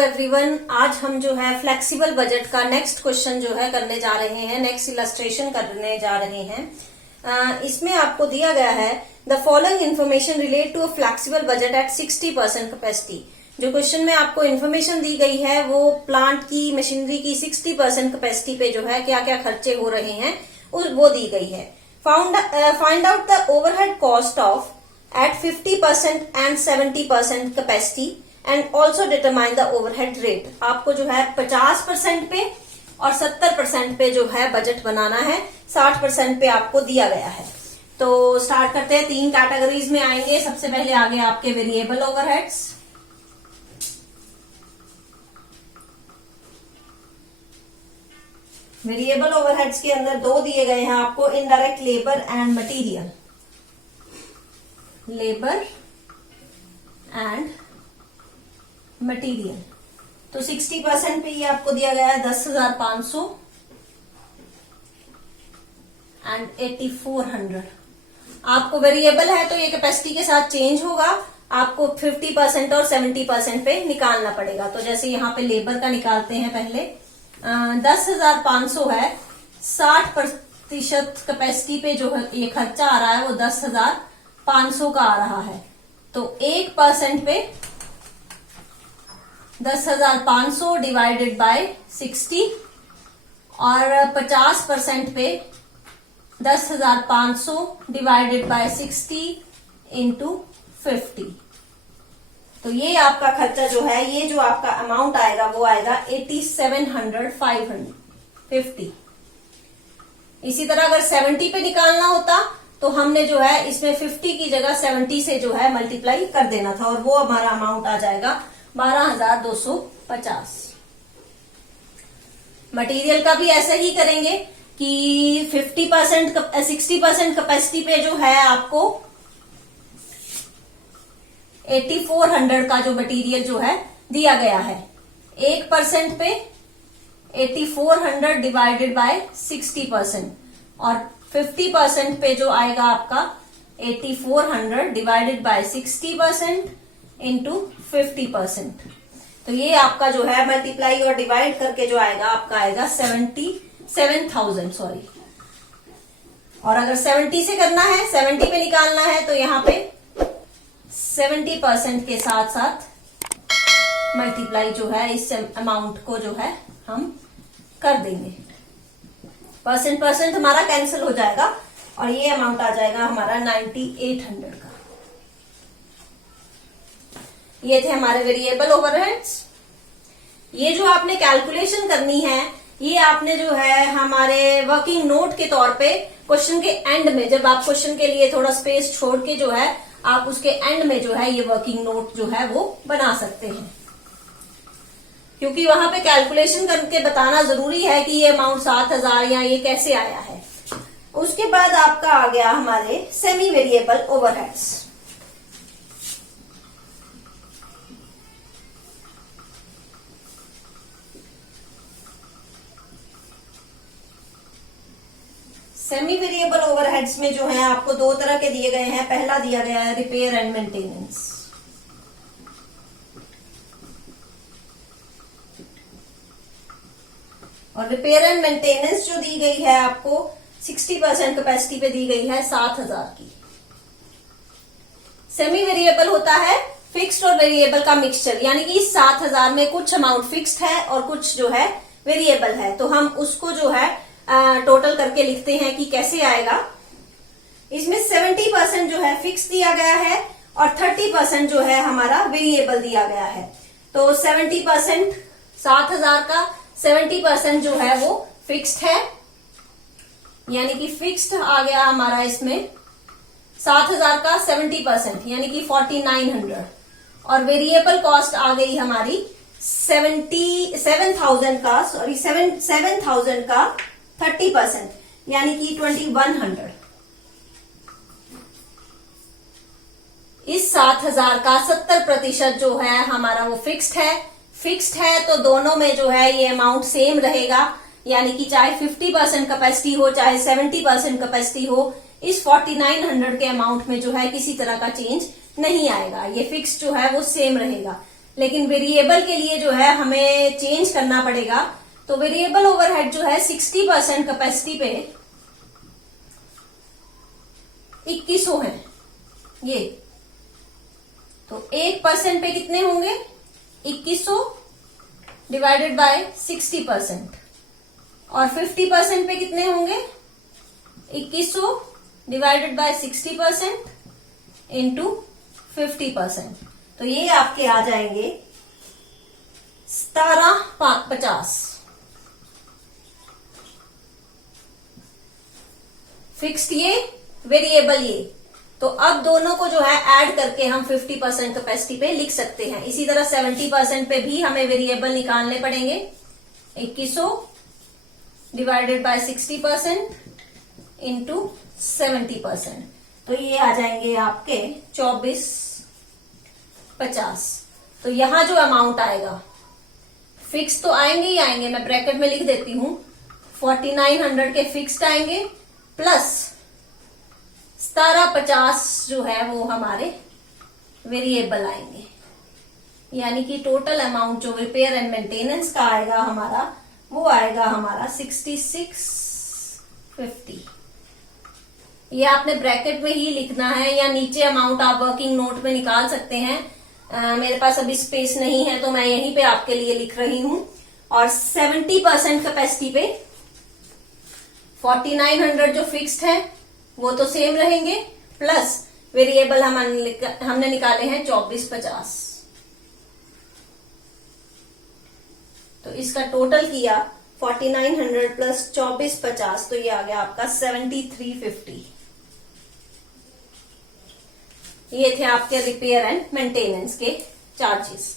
Everyone, आज हम जो है फ्लेक्सिबल बजट का नेक्स्ट क्वेश्चन जो है करने जा रहे हैं, नेक्स्ट इलस्ट्रेशन करने जा रहे हैं। इसमें आपको दिया गया है the following information relate to a flexible budget at 60% capacity. जो क्वेश्चन में आपको इन्फॉर्मेशन दी गई है वो प्लांट की मशीनरी की 60% कैपेसिटी पे जो है क्या क्या खर्चे हो रहे हैं वो दी गई है। Find out the overhead cost of at 50% and 70% capacity and also determine the overhead rate. आपको जो है 50% पे और 70% पे जो है बजट बनाना है, 60% पे आपको दिया गया है। तो स्टार्ट करते हैं। 3 कैटेगरीज में आएंगे। सबसे पहले आगे आपके वेरिएबल ओवरहेड्स। वेरिएबल ओवरहेड्स के अंदर 2 दिए गए हैं आपको, indirect labour and material. Labour and material तो 60% पे ये आपको दिया गया है 10,500 एंड 8,400। आपको वेरिएबल है तो ये कैपेसिटी के साथ चेंज होगा। आपको 50% और 70% पे निकालना पड़ेगा। तो जैसे यहाँ पे लेबर का निकालते हैं पहले। 10,500 है, 60% कैपेसिटी पे जो है ये खर्चा आ रहा है वो 10,500 का आ रहा है। तो 1% पे 10,500 डिवाइडेड बाय 60 और 50% पे 10,500 डिवाइडेड बाय 60 इंटू 50। तो ये आपका खर्चा जो है, ये जो आपका अमाउंट आएगा वो आएगा 87,550। इसी तरह अगर 70 पे निकालना होता तो हमने जो है इसमें 50 की जगह 70 से जो है मल्टीप्लाई कर देना था और वो हमारा अमाउंट आ जाएगा 12,250। मटेरियल का भी ऐसा ही करेंगे कि 60% कैपेसिटी पे जो है आपको 8,400 का जो मटेरियल जो है दिया गया है। 1% पे 8,400 डिवाइडेड बाय 60% और 50% पे जो आएगा आपका 8,400 डिवाइडेड बाय 60% इंटू 50%। तो ये आपका जो है मल्टीप्लाई और डिवाइड करके जो आएगा आपका आएगा 77,000 सॉरी। और अगर 70 से करना है, 70 पे निकालना है तो यहाँ पे 70% के साथ साथ मल्टीप्लाई जो है इस अमाउंट को जो है हम कर देंगे। परसेंट हमारा कैंसिल हो जाएगा और ये अमाउंट आ जाएगा हमारा 9800 का। ये थे हमारे वेरिएबल ओवरहेड्स। ये जो आपने कैलकुलेशन करनी है, ये आपने जो है हमारे वर्किंग नोट के तौर पे क्वेश्चन के एंड में, जब आप क्वेश्चन के लिए थोड़ा स्पेस छोड़ के जो है आप उसके एंड में जो है ये वर्किंग नोट जो है वो बना सकते हैं, क्योंकि वहां पे कैलकुलेशन करके बताना जरूरी है कि ये अमाउंट 7,000 या ये कैसे आया है। उसके बाद आपका आ गया हमारे semi variable overheads. Semi variable overheads में जो है आपको 2 तरह के दिए गए हैं। पहला दिया गया है रिपेयर एंड मेंटेनेंस। और रिपेयर एंड मेंटेनेंस जो दी गई है आपको 60% कैपेसिटी पे दी गई है 7,000 की। सेमी वेरिएबल होता है फिक्स्ड और वेरिएबल का मिक्सचर, यानी कि 7,000 में कुछ अमाउंट फिक्स्ड है और कुछ जो है वेरिएबल है। तो हम उसको जो है टोटल करके लिखते हैं कि कैसे आएगा। इसमें 70% जो है फिक्स दिया गया है और 30% जो है हमारा वेरिएबल दिया गया है। तो 70% 7,000 का 70% जो है वो फिक्स्ड है, यानी कि फिक्स्ड आ गया हमारा इसमें 7,000 का 70% यानी कि 4,900। और वेरिएबल कॉस्ट आ गई हमारी 7,000 का 30% यानी कि 2,100। इस 7,000 का 70% जो है हमारा वो फिक्स्ड है। फिक्स्ड है तो दोनों में जो है ये अमाउंट सेम रहेगा, यानी कि चाहे 50% कैपेसिटी हो चाहे 70% कैपेसिटी हो, इस 4,900 के अमाउंट में जो है किसी तरह का चेंज नहीं आएगा। ये फिक्स जो है वो सेम रहेगा। लेकिन वेरिएबल के लिए जो है हमें चेंज करना पड़ेगा। तो वेरिएबल ओवरहेड जो है 60% कैपेसिटी पे 2100 है ये। तो 1% पे कितने होंगे? 2100 डिवाइडेड बाय 60%। और 50% पे कितने होंगे? 2100 डिवाइडेड बाय 60% इंटू 50%। तो ये आपके आ जाएंगे 1750। फिक्स्ड ये, वेरिएबल ये। तो अब दोनों को जो है ऐड करके हम 50% कैपेसिटी पे लिख सकते हैं। इसी तरह 70% पे भी हमें वेरिएबल निकालने पड़ेंगे। 2100 डिवाइडेड बाय 60% इंटू 70%। तो ये आ जाएंगे आपके 2450। तो यहां जो अमाउंट आएगा, फिक्स तो आएंगे ही आएंगे, मैं ब्रैकेट में लिख देती हूं। 4900 के फिक्स्ड आएंगे प्लस 1750 जो है वो हमारे वेरिएबल आएंगे। यानी कि टोटल अमाउंट जो रिपेयर एंड मेंटेनेंस का आएगा हमारा, वो आएगा हमारा 6650। ये आपने ब्रैकेट में ही लिखना है, या नीचे अमाउंट आप वर्किंग नोट में निकाल सकते हैं। मेरे पास अभी स्पेस नहीं है तो मैं यहीं पे आपके लिए लिख रही हूं। और 70% कैपेसिटी पे 4900 जो फिक्स्ड है वो तो सेम रहेंगे, प्लस वेरिएबल हमने निकाले हैं 2450। तो इसका टोटल किया 4900 प्लस 2450, तो ये आ गया आपका 7350। ये थे आपके रिपेयर एंड मेंटेनेंस के चार्जेस।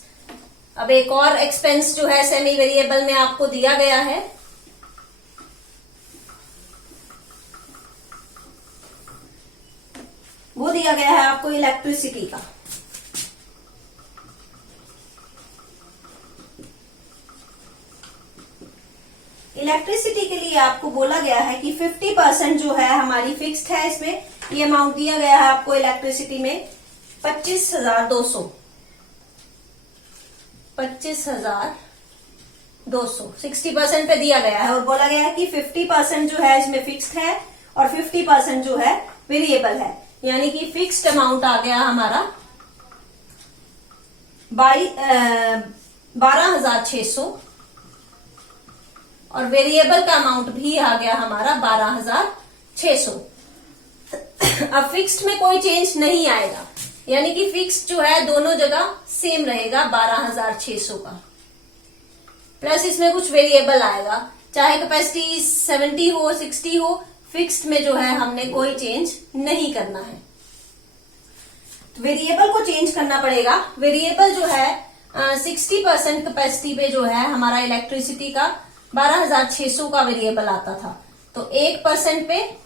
अब एक और एक्सपेंस जो है सेमी वेरिएबल में आपको दिया गया है, वो दिया गया है आपको इलेक्ट्रिसिटी का। इलेक्ट्रिसिटी के लिए आपको बोला गया है कि 50% जो है हमारी फिक्स्ड है। इसमें ये अमाउंट दिया गया है आपको इलेक्ट्रिसिटी में 25,200। 60% पे दिया गया है और बोला गया है कि 50% जो है इसमें फिक्स्ड है और 50% जो है वेरिएबल है। यानी कि फिक्स्ड अमाउंट आ गया हमारा 12,600 और वेरिएबल का अमाउंट भी आ गया हमारा 12,600। अब फिक्स्ड में कोई चेंज नहीं आएगा, यानी कि फिक्स्ड जो है दोनों जगह सेम रहेगा 12,600 का, प्लस इसमें कुछ वेरिएबल आएगा, चाहे कैपेसिटी 70 हो 60 हो, फिक्स्ड में जो है हमने कोई चेंज नहीं करना है। तो वेरिएबल को चेंज करना पड़ेगा। वेरिएबल जो है 60% कैपेसिटी पे जो है हमारा इलेक्ट्रिसिटी का 12,600 का वेरिएबल आता था। तो 1% पे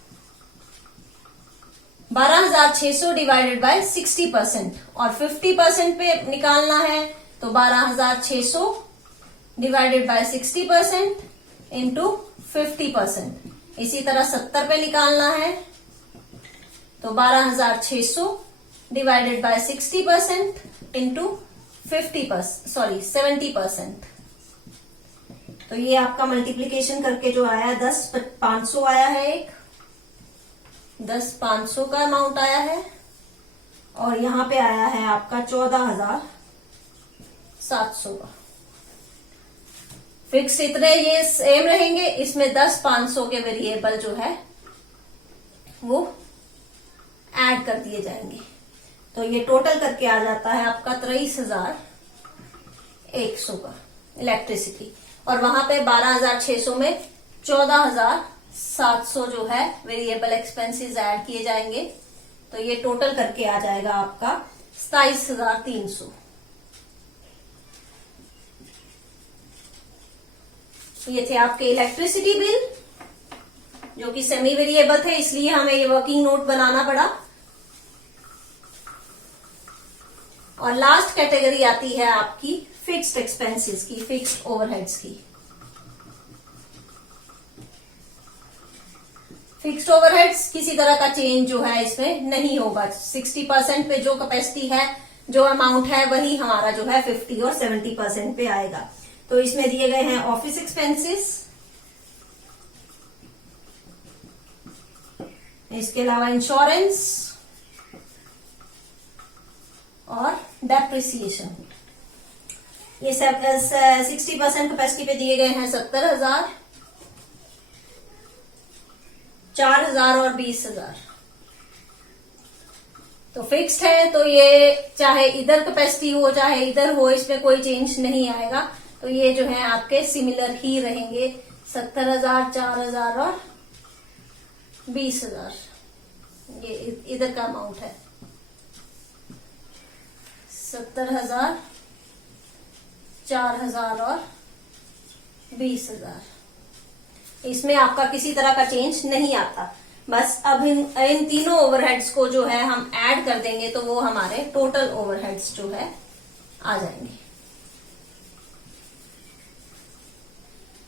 12,600 डिवाइडेड बाय 60% और 50% पे निकालना है तो 12,600 डिवाइडेड बाय 60% इंटू 50%। इसी तरह 70 पे निकालना है तो 12,600 डिवाइडेड बाय 60% इंटू 70%। तो ये आपका मल्टीप्लीकेशन करके जो आया 10,500 आया है, एक 10,500 का अमाउंट आया है और यहां पे आया है आपका 14,700 का। फिक्स इतने ये सेम रहेंगे, इसमें 10,500 के वेरिएबल जो है वो ऐड कर दिए जाएंगे। तो ये टोटल करके आ जाता है आपका 23,100 का इलेक्ट्रिसिटी, और वहां पे 12,600 में 14,700 जो है वेरिएबल एक्सपेंसेस ऐड किए जाएंगे। तो ये टोटल करके आ जाएगा आपका 27,300। ये थे आपके इलेक्ट्रिसिटी बिल जो कि सेमी वेरिएबल थे, इसलिए हमें ये वर्किंग नोट बनाना पड़ा। और लास्ट कैटेगरी आती है आपकी फिक्स्ड एक्सपेंसेस की, फिक्स्ड ओवरहेड्स की। फिक्स्ड ओवरहेड्स किसी तरह का चेंज जो है इसमें नहीं होगा। 60% पे जो कैपेसिटी है जो अमाउंट है वही हमारा जो है 50 और 70% पे आएगा। तो इसमें दिए गए हैं ऑफिस एक्सपेंसेस, इसके अलावा इंश्योरेंस और डेप्रिसिएशन। ये 60% कैपेसिटी पे दिए गए हैं 70,000, 4,000 और 20,000। तो फिक्स्ड है, तो ये चाहे इधर कैपेसिटी हो चाहे इधर हो, इसमें कोई चेंज नहीं आएगा। तो ये जो है आपके सिमिलर ही रहेंगे, 70,000, 4,000 और 20,000। ये इधर का अमाउंट है 70,000, 4,000 और 20,000। इसमें आपका किसी तरह का चेंज नहीं आता। बस अब इन तीनों ओवरहेड्स को जो है हम ऐड कर देंगे तो वो हमारे टोटल ओवरहेड्स जो है आ जाएंगे।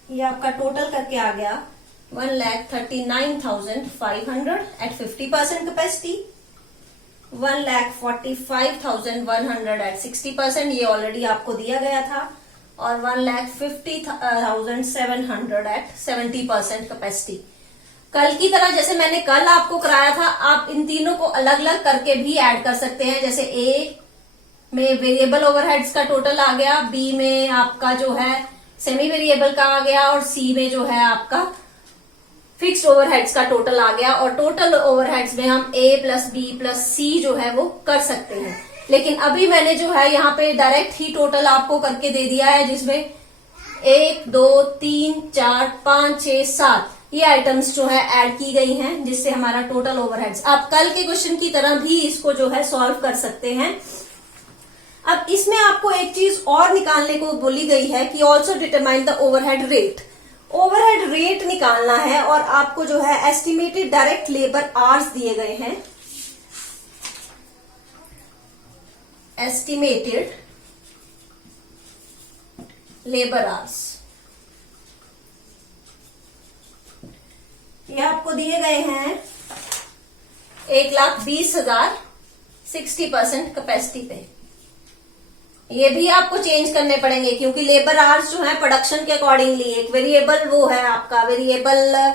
ये आपका टोटल करके आ गया 1,39,500 एट 50% कैपेसिटी, 1,45,100 एट 60%, ये ऑलरेडी आपको दिया गया था, और 1,50,700 एट 70% कैपेसिटी। कल की तरह जैसे मैंने कल आपको कराया था, आप इन तीनों को अलग अलग करके भी ऐड कर सकते हैं। जैसे ए में वेरिएबल ओवरहेड्स का टोटल आ गया, बी में आपका जो है सेमी वेरिएबल का आ गया, और सी में जो है आपका फिक्स्ड ओवरहेड्स का टोटल आ गया। और टोटल ओवरहेड्स में हम ए प्लस बी प्लस सी जो है वो कर सकते हैं। लेकिन अभी मैंने जो है यहाँ पे डायरेक्ट ही टोटल आपको करके दे दिया है, जिसमें 1, 2, 3, 4, 5, 6, 7 ये आइटम्स जो है ऐड की गई हैं, जिससे हमारा टोटल ओवरहेड्स, आप कल के क्वेश्चन की तरह भी इसको जो है सॉल्व कर सकते हैं। अब इसमें आपको एक चीज और निकालने को बोली गई है कि also determine the overhead rate. Overhead rate निकालना है, और आपको जो है एस्टिमेटेड डायरेक्ट लेबर आवर्स दिए गए हैं, एस्टिमेटेड लेबर आवर्स ये आपको दिए गए हैं 1,20,000 60% कैपेसिटी पे। ये भी आपको चेंज करने पड़ेंगे, क्योंकि लेबर आवर्स जो है प्रोडक्शन के अकॉर्डिंगली, एक वेरिएबल वो है आपका वेरिएबल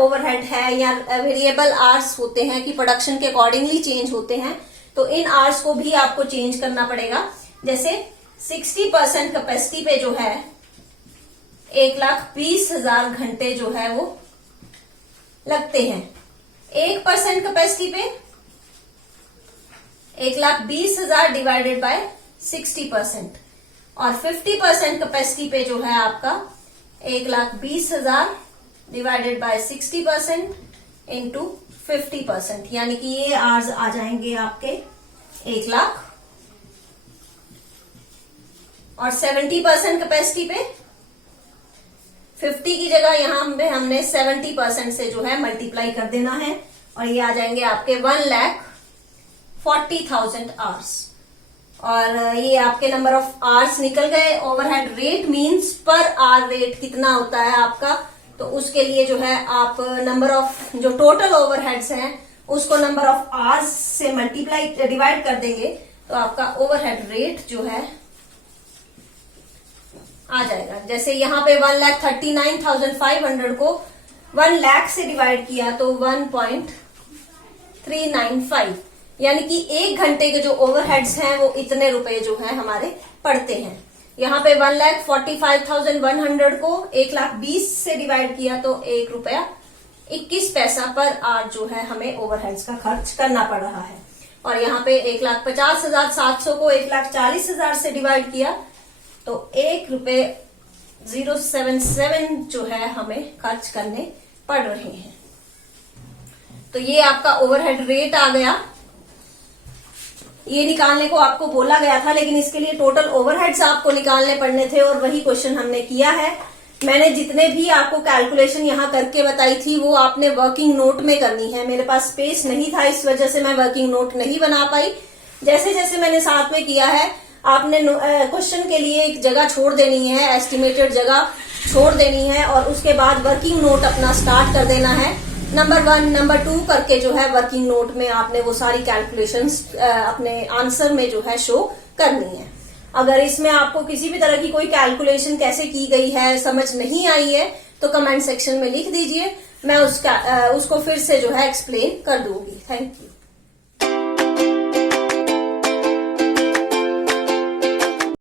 ओवरहेड है, या वेरिएबल आवर्स होते हैं कि प्रोडक्शन के अकॉर्डिंगली चेंज होते हैं। तो इन आवर्स को भी आपको चेंज करना पड़ेगा। जैसे 60% कैपेसिटी पे जो है 1,20,000 घंटे जो है वो लगते हैं। 1% कैपेसिटी पे 1,20,000 डिवाइडेड बाय 60%, और 50% कैपेसिटी पे जो है आपका 1,20,000 डिवाइडेड बाय 60% इंटू 50%, यानी कि ये आवर्स आ जाएंगे आपके 1,00,000। और 70% कैपेसिटी पे 50 की जगह यहां पे हमने 70% से जो है मल्टीप्लाई कर देना है, और ये आ जाएंगे आपके 1,40,000 आवर्स। और ये आपके नंबर ऑफ आवर्स निकल गए। Overhead rate means per hour rate कितना होता है आपका, तो उसके लिए जो है आप नंबर ऑफ जो टोटल ओवरहेड्स हैं उसको नंबर ऑफ आवर्स से मल्टीप्लाई डिवाइड कर देंगे, तो आपका ओवरहेड रेट जो है आ जाएगा। जैसे यहाँ पे 1,39,500 को 1,00,000 से डिवाइड किया तो 1.395, यानी कि 1 घंटे के जो ओवरहेड्स हैं वो इतने रुपए जो है हमारे पड़ते हैं। यहाँ पे 1,45,100 को 1,20,000 से डिवाइड किया तो 1 रुपया 21 पैसा पर आवर जो है हमें ओवरहेड्स का खर्च करना पड़ रहा है। और यहाँ पे 1,50,700 को 1,40,000 से डिवाइड किया तो 1 रुपये 077 जो है हमें खर्च करने पड़ रहे हैं। तो ये आपका ओवरहेड रेट आ गया। ये निकालने को आपको बोला गया था, लेकिन इसके लिए टोटल ओवरहेड्स आपको निकालने पड़ने थे, और वही क्वेश्चन हमने किया है। मैंने जितने भी आपको कैलकुलेशन यहाँ करके बताई थी वो आपने वर्किंग नोट में करनी है। मेरे पास स्पेस नहीं था, इस वजह से मैं वर्किंग नोट नहीं बना पाई। जैसे जैसे मैंने साथ में किया है, आपने क्वेश्चन के लिए एक जगह छोड़ देनी है, एस्टिमेटेड जगह छोड़ देनी है, और उसके बाद वर्किंग नोट अपना स्टार्ट कर देना है। नंबर 1, नंबर 2 करके जो है वर्किंग नोट में आपने वो सारी कैलकुलेशंस अपने आंसर में जो है शो करनी है। अगर इसमें आपको किसी भी तरह की कोई कैलकुलेशन कैसे की गई है समझ नहीं आई है तो कमेंट सेक्शन में लिख दीजिए, मैं उसको फिर से जो है एक्सप्लेन कर दूंगी। Thank you.